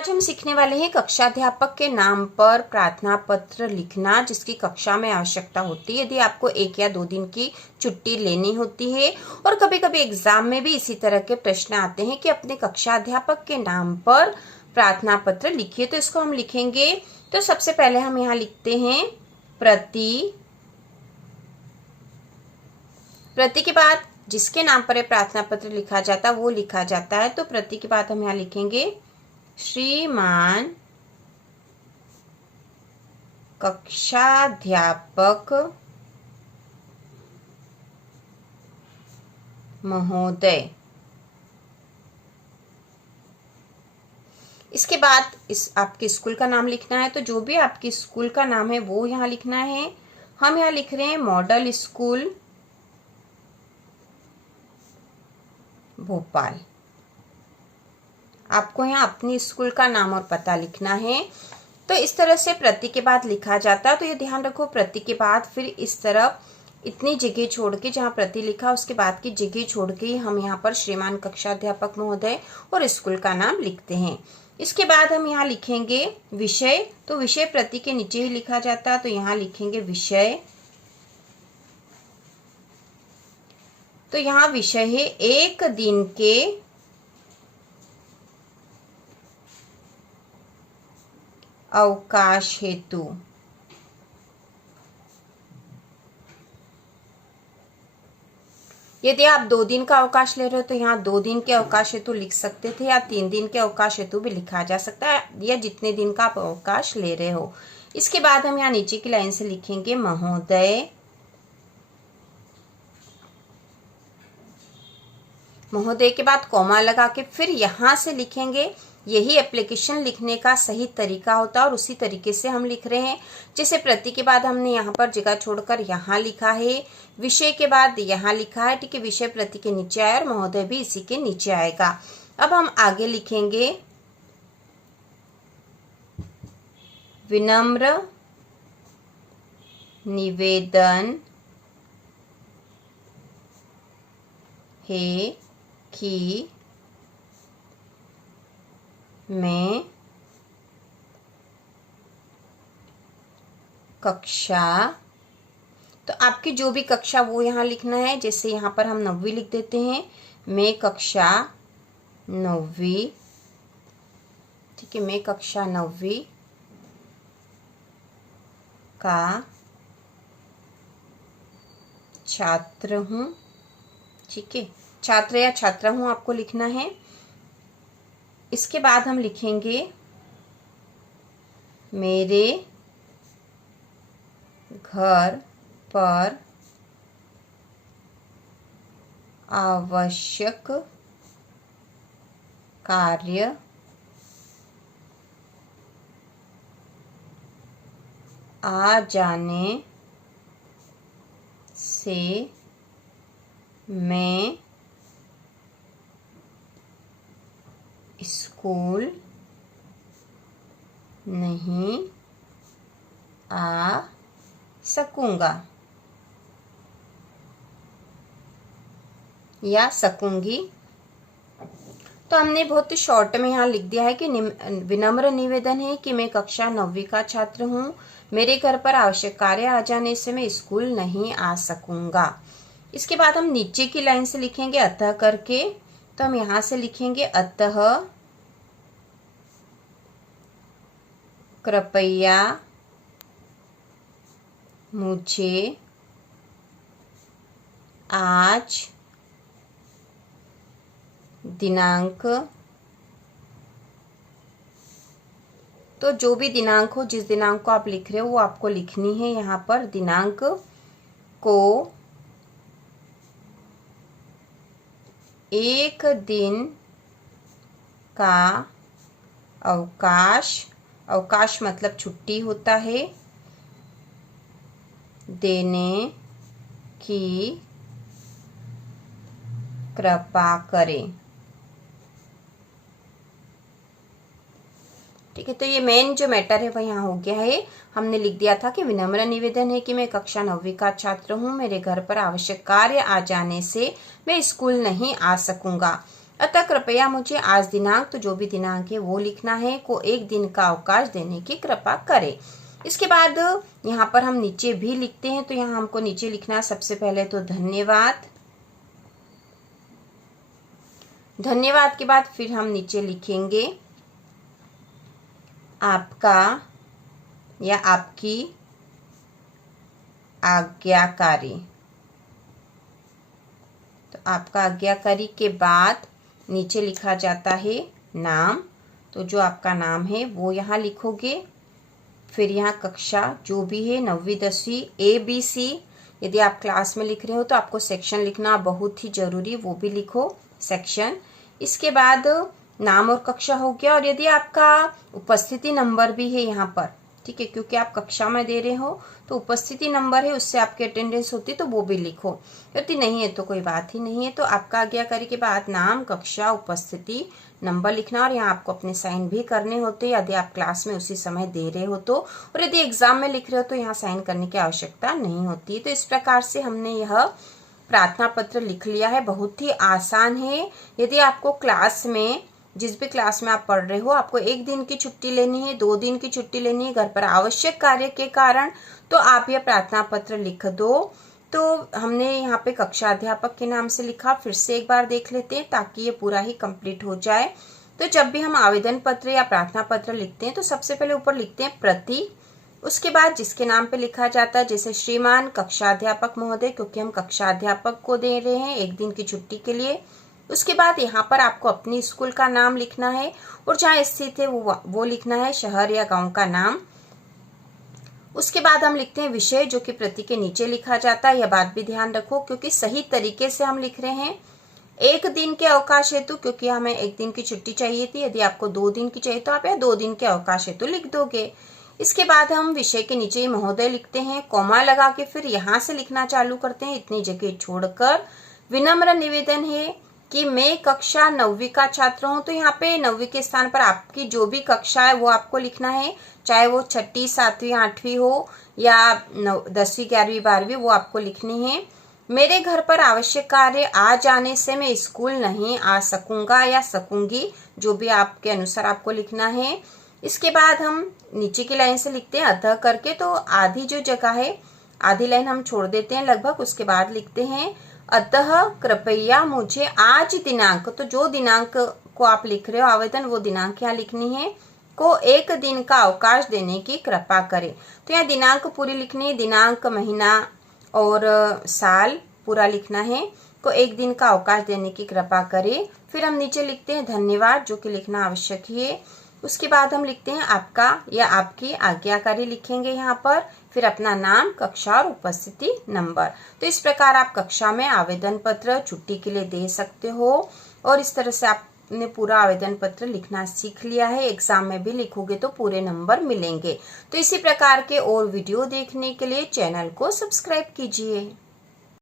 आज हम सीखने वाले हैं कक्षाध्यापक के नाम पर प्रार्थना पत्र लिखना, जिसकी कक्षा में आवश्यकता होती है यदि आपको 1 या 2 दिन की छुट्टी लेनी होती है। और कभी कभी एग्जाम में भी इसी तरह के प्रश्न आते हैं कि अपने कक्षाध्यापक के नाम पर प्रार्थना पत्र लिखिए। तो इसको हम लिखेंगे। तो सबसे पहले हम यहाँ लिखते हैं प्रति। प्रति के बाद जिसके नाम पर प्रार्थना पत्र लिखा जाता है वो लिखा जाता है। तो प्रति के बाद हम यहाँ लिखेंगे श्रीमान कक्षाध्यापक महोदय। इसके बाद इस आपके स्कूल का नाम लिखना है। तो जो भी आपके स्कूल का नाम है वो यहाँ लिखना है। हम यहाँ लिख रहे हैं मॉडल स्कूल भोपाल। आपको यहाँ अपनी स्कूल का नाम और पता लिखना है। तो इस तरह से प्रति के बाद लिखा जाता है। तो ये ध्यान रखो, प्रति के बाद फिर इस तरफ इतनी जगह छोड़ के, जहाँ प्रति लिखा उसके बाद की जगह छोड़ के हम यहाँ पर श्रीमान कक्षाध्यापक महोदय और स्कूल का नाम लिखते हैं। इसके बाद हम यहाँ लिखेंगे विषय। तो विषय प्रति के नीचे ही लिखा जाता है। तो यहाँ लिखेंगे विषय। तो यहाँ विषय है 1 दिन के अवकाश हेतु। यदि आप 2 दिन का अवकाश ले रहे हो तो यहाँ 2 दिन के अवकाश हेतु लिख सकते थे, या 3 दिन के अवकाश हेतु भी लिखा जा सकता है, या जितने दिन का आप अवकाश ले रहे हो। इसके बाद हम यहाँ नीचे की लाइन से लिखेंगे महोदय। महोदय के बाद कॉमा लगा के फिर यहाँ से लिखेंगे। यही एप्लीकेशन लिखने का सही तरीका होता है और उसी तरीके से हम लिख रहे हैं। जैसे प्रति के बाद हमने यहाँ पर जगह छोड़कर यहाँ लिखा है, विषय के बाद यहाँ लिखा है, ठीक है। विषय प्रति के नीचे आया और महोदय भी इसी के नीचे आएगा। अब हम आगे लिखेंगे विनम्र निवेदन है कि मैं कक्षा, तो आपकी जो भी कक्षा वो यहाँ लिखना है। जैसे यहाँ पर हम 9वीं लिख देते हैं, मैं कक्षा 9वीं, ठीक है। मैं कक्षा 9वीं का छात्र हूँ, ठीक है। छात्र या छात्रा हूँ आपको लिखना है। इसके बाद हम लिखेंगे मेरे घर पर आवश्यक कार्य आ जाने से मैं स्कूल नहीं आ सकूंगा या सकूंगी। तो हमने बहुत ही शॉर्ट में यहाँ लिख दिया है कि विनम्र निवेदन है कि मैं कक्षा 9वीं का छात्र हूँ। मेरे घर पर आवश्यक कार्य आ जाने से मैं स्कूल नहीं आ सकूंगा। इसके बाद हम नीचे की लाइन से लिखेंगे अतः करके। तो हम यहाँ से लिखेंगे अतः कृपया मुझे आज दिनांक, तो जो भी दिनांक हो, जिस दिनांक को आप लिख रहे हो वो आपको लिखनी है यहाँ पर। दिनांक को 1 दिन का अवकाश, अवकाश मतलब छुट्टी होता है, देने की कृपा करें, ठीक है। तो ये मेन जो मैटर है वह यहाँ हो गया है। हमने लिख दिया था कि विनम्र निवेदन है कि मैं कक्षा 9वीं का छात्र हूँ, मेरे घर पर आवश्यक कार्य आ जाने से मैं स्कूल नहीं आ सकूंगा। अतः कृपया मुझे आज दिनांक, तो जो भी दिनांक है वो लिखना है, को एक दिन का अवकाश देने की कृपा करें। इसके बाद यहाँ पर हम नीचे भी लिखते हैं, तो यहाँ हमको नीचे लिखना है सबसे पहले तो धन्यवाद। धन्यवाद के बाद फिर हम नीचे लिखेंगे आपका या आपकी आज्ञाकारी। तो आपका आज्ञाकारी के बाद नीचे लिखा जाता है नाम, तो जो आपका नाम है वो यहाँ लिखोगे। फिर यहाँ कक्षा जो भी है 9वीं 10वीं ABC, यदि आप क्लास में लिख रहे हो तो आपको सेक्शन लिखना बहुत ही जरूरी, वो भी लिखो सेक्शन। इसके बाद नाम और कक्षा हो गया, और यदि आपका उपस्थिति नंबर भी है यहाँ पर, ठीक है, क्योंकि आप कक्षा में दे रहे हो तो उपस्थिति नंबर है, उससे आपकी अटेंडेंस होती, तो वो भी लिखो। यदि नहीं है तो कोई बात ही नहीं है। तो आपका आज्ञाकारी के बाद नाम, कक्षा, उपस्थिति नंबर लिखना, और यहाँ आपको अपने साइन भी करने होते हैं यदि आप क्लास में उसी समय दे रहे हो तो, और यदि एग्जाम में लिख रहे हो तो यहाँ साइन करने की आवश्यकता नहीं होती। तो इस प्रकार से हमने यह प्रार्थना पत्र लिख लिया है। बहुत ही आसान है। यदि आपको क्लास में, जिस भी क्लास में आप पढ़ रहे हो, आपको 1 दिन की छुट्टी लेनी है, 2 दिन की छुट्टी लेनी है घर पर आवश्यक कार्य के कारण, तो आप यह प्रार्थना पत्र लिख दो। तो हमने यहाँ पे कक्षा अध्यापक के नाम से लिखा, फिर से एक बार देख लेते हैं ताकि ये पूरा ही कंप्लीट हो जाए। तो जब भी हम आवेदन पत्र या प्रार्थना पत्र लिखते हैं तो सबसे पहले ऊपर लिखते हैं प्रति, उसके बाद जिसके नाम पे लिखा जाता है, जैसे श्रीमान कक्षा अध्यापक महोदय, क्योंकि हम कक्षा अध्यापक को दे रहे हैं 1 दिन की छुट्टी के लिए। उसके बाद यहाँ पर आपको अपनी स्कूल का नाम लिखना है, और जहाँ स्थित है वो लिखना है, शहर या गांव का नाम। उसके बाद हम लिखते हैं विषय, जो कि प्रति के नीचे लिखा जाता है। यह बात भी ध्यान रखो क्योंकि सही तरीके से हम लिख रहे हैं। 1 दिन के अवकाश हेतु, क्योंकि हमें 1 दिन की छुट्टी चाहिए थी, यदि आपको 2 दिन की चाहिए तो आप 2 दिन के अवकाश हेतु लिख दोगे। इसके बाद हम विषय के नीचे महोदय लिखते हैं, कॉमा लगा के फिर यहाँ से लिखना चालू करते हैं, इतनी जगह छोड़कर। विनम्र निवेदन है कि मैं कक्षा 9वीं का छात्र हूँ, तो यहाँ पे 9वीं के स्थान पर आपकी जो भी कक्षा है वो आपको लिखना है, चाहे वो 6ठी 7वीं 8वीं हो या 10वीं 11वीं 12वीं, वो आपको लिखनी है। मेरे घर पर आवश्यक कार्य आ जाने से मैं स्कूल नहीं आ सकूंगा या सकूंगी, जो भी आपके अनुसार आपको लिखना है। इसके बाद हम नीचे की लाइन से लिखते हैं अतः करके, तो आधी जो जगह है आधी लाइन हम छोड़ देते हैं लगभग। उसके बाद लिखते हैं अतः कृपया मुझे आज दिनांक, तो जो दिनांक को आप लिख रहे हो आवेदन, वो दिनांक यहाँ लिखनी है, को 1 दिन का अवकाश देने की कृपा करें। तो यहाँ दिनांक पूरी लिखनी है, दिनांक, महीना और साल पूरा लिखना है, को 1 दिन का अवकाश देने की कृपा करें। फिर हम नीचे लिखते हैं धन्यवाद, जो कि लिखना आवश्यक ही है। उसके बाद हम लिखते हैं आपका या आपकी आज्ञाकारी लिखेंगे यहाँ पर, फिर अपना नाम, कक्षा और उपस्थिति नंबर। तो इस प्रकार आप कक्षा में आवेदन पत्र छुट्टी के लिए दे सकते हो, और इस तरह से आपने पूरा आवेदन पत्र लिखना सीख लिया है। एग्जाम में भी लिखोगे तो पूरे नंबर मिलेंगे। तो इसी प्रकार के और वीडियो देखने के लिए चैनल को सब्सक्राइब कीजिए।